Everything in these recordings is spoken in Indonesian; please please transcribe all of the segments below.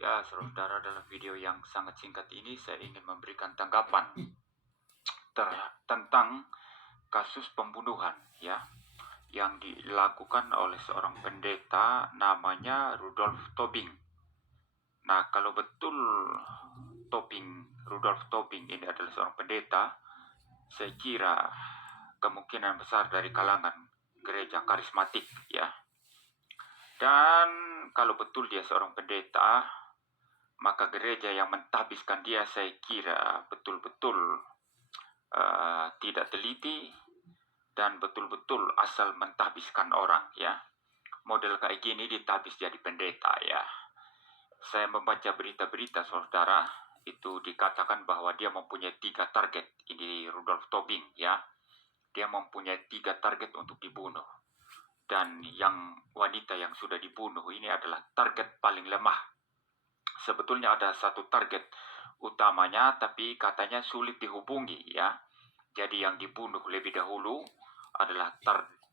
Ya, saudara, dalam video yang sangat singkat ini saya ingin memberikan tanggapan tentang kasus pembunuhan ya yang dilakukan oleh seorang pendeta namanya Rudolf Tobing. Nah, kalau betul Rudolf Tobing ini adalah seorang pendeta, saya kira kemungkinan besar dari kalangan gereja karismatik ya. Dan kalau betul dia seorang pendeta, maka gereja yang mentahbiskan dia saya kira betul-betul tidak teliti dan betul-betul asal mentahbiskan orang ya. Model kayak gini ditahbis jadi pendeta ya. Saya membaca berita-berita saudara, itu dikatakan bahwa dia mempunyai 3 target. Ini Rudolf Tobing ya. Dia mempunyai 3 target untuk dibunuh. Dan yang wanita yang sudah dibunuh ini adalah target paling lemah. Sebetulnya ada satu target utamanya, tapi katanya sulit dihubungi ya. Jadi yang dibunuh lebih dahulu adalah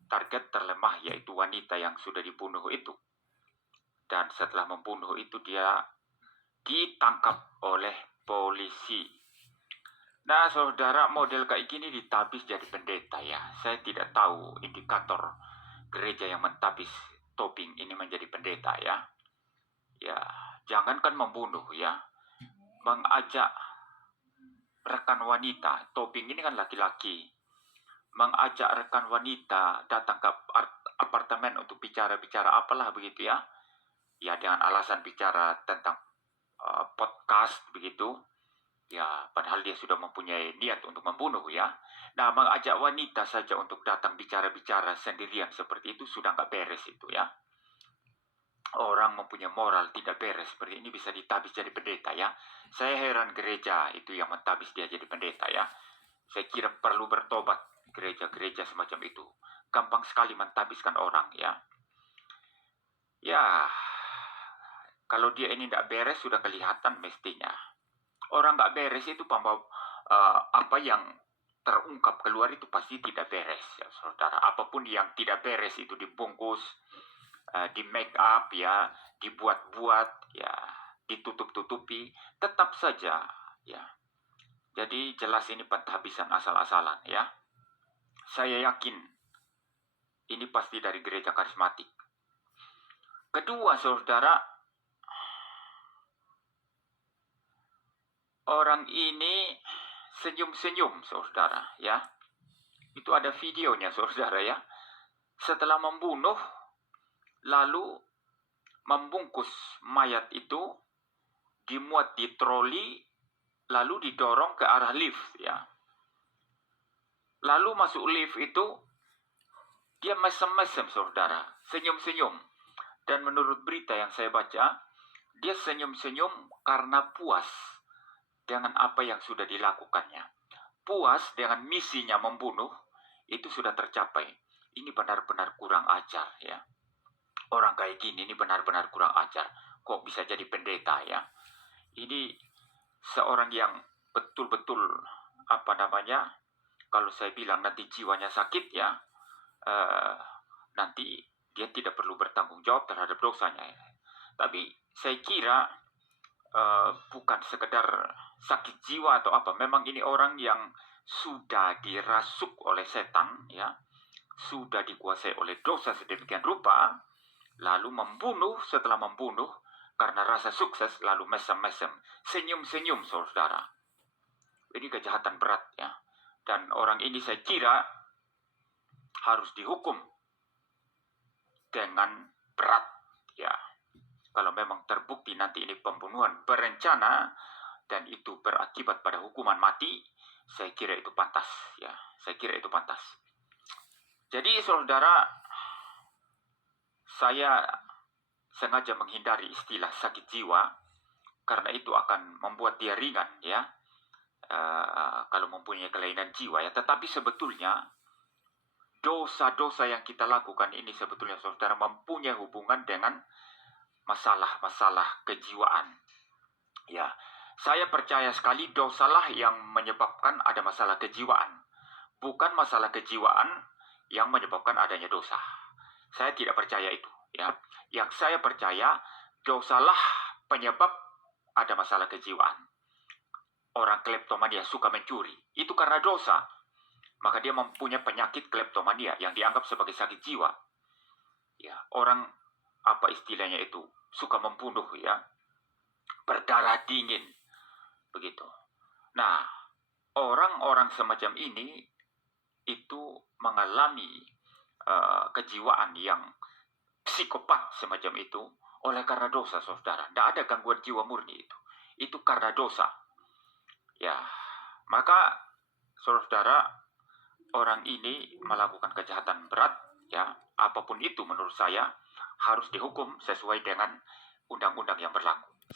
target terlemah, yaitu wanita yang sudah dibunuh itu. Dan setelah membunuh itu dia ditangkap oleh polisi. Nah saudara, model kayak gini ditahbis jadi pendeta ya. Saya tidak tahu indikator gereja yang mentahbis Tobing ini menjadi pendeta ya. Ya, jangankan membunuh ya, mengajak rekan wanita. Tobing ini kan laki-laki, mengajak rekan wanita datang ke apartemen untuk bicara-bicara apalah begitu ya. Ya dengan alasan bicara tentang podcast begitu. Ya padahal dia sudah mempunyai niat untuk membunuh ya. Nah mengajak wanita saja untuk datang bicara-bicara sendirian seperti itu sudah nggak beres itu ya. Orang mempunyai moral tidak beres seperti ini bisa ditahbis jadi pendeta ya. Saya heran gereja itu yang mentahbis dia jadi pendeta ya. Saya kira perlu bertobat gereja-gereja semacam itu. Gampang sekali mentahbiskan orang ya. Ya, kalau dia ini tidak beres sudah kelihatan mestinya. Orang nggak beres itu apa yang terungkap keluar itu pasti tidak beres ya saudara. Apapun yang tidak beres itu dibungkus, di make up ya, dibuat-buat ya, ditutup-tutupi, tetap saja ya. Jadi jelas ini pentahbisan asal-asalan ya. Saya yakin ini pasti dari gereja karismatik. Kedua saudara, orang ini senyum-senyum saudara ya. Itu ada videonya saudara ya. Setelah membunuh, lalu membungkus mayat itu, dimuat di troli, lalu didorong ke arah lift ya. Lalu masuk lift itu, dia mesem-mesem saudara, senyum-senyum. Dan menurut berita yang saya baca, dia senyum-senyum karena puas dengan apa yang sudah dilakukannya. Puas dengan misinya membunuh, itu sudah tercapai. Ini benar-benar kurang ajar ya. Orang kayak gini ini benar-benar kurang ajar. Kok bisa jadi pendeta ya? Ini seorang yang betul-betul kalau saya bilang nanti jiwanya sakit ya, nanti dia tidak perlu bertanggung jawab terhadap dosanya ya. Tapi saya kira bukan sekedar sakit jiwa atau apa. Memang ini orang yang sudah dirasuk oleh setan ya, sudah dikuasai oleh dosa sedemikian rupa, lalu membunuh. Setelah membunuh karena rasa sukses, lalu mesem-mesem, senyum-senyum saudara. Ini kejahatan berat ya. Dan orang ini saya kira harus dihukum dengan berat ya. Kalau memang terbukti nanti ini pembunuhan berencana dan itu berakibat pada hukuman mati, saya kira itu pantas ya. Saya kira itu pantas. Jadi saudara, saya sengaja menghindari istilah sakit jiwa karena itu akan membuat dia ringan ya, kalau mempunyai kelainan jiwa ya. Tetapi sebetulnya dosa-dosa yang kita lakukan ini sebetulnya saudara mempunyai hubungan dengan masalah-masalah kejiwaan ya. Saya percaya sekali dosalah yang menyebabkan ada masalah kejiwaan, bukan masalah kejiwaan yang menyebabkan adanya dosa. Saya tidak percaya itu ya. Yang saya percaya, dosalah penyebab ada masalah kejiwaan. Orang kleptomania suka mencuri, itu karena dosa. Maka dia mempunyai penyakit kleptomania yang dianggap sebagai sakit jiwa. Ya, orang apa istilahnya itu suka membunuh ya, berdarah dingin begitu. Nah, orang-orang semacam ini itu mengalami kejiwaan yang psikopat semacam itu oleh karena dosa, saudara. Tidak ada gangguan jiwa murni itu. Itu karena dosa. Ya, maka saudara, orang ini melakukan kejahatan berat, ya, apapun itu menurut saya harus dihukum sesuai dengan undang-undang yang berlaku.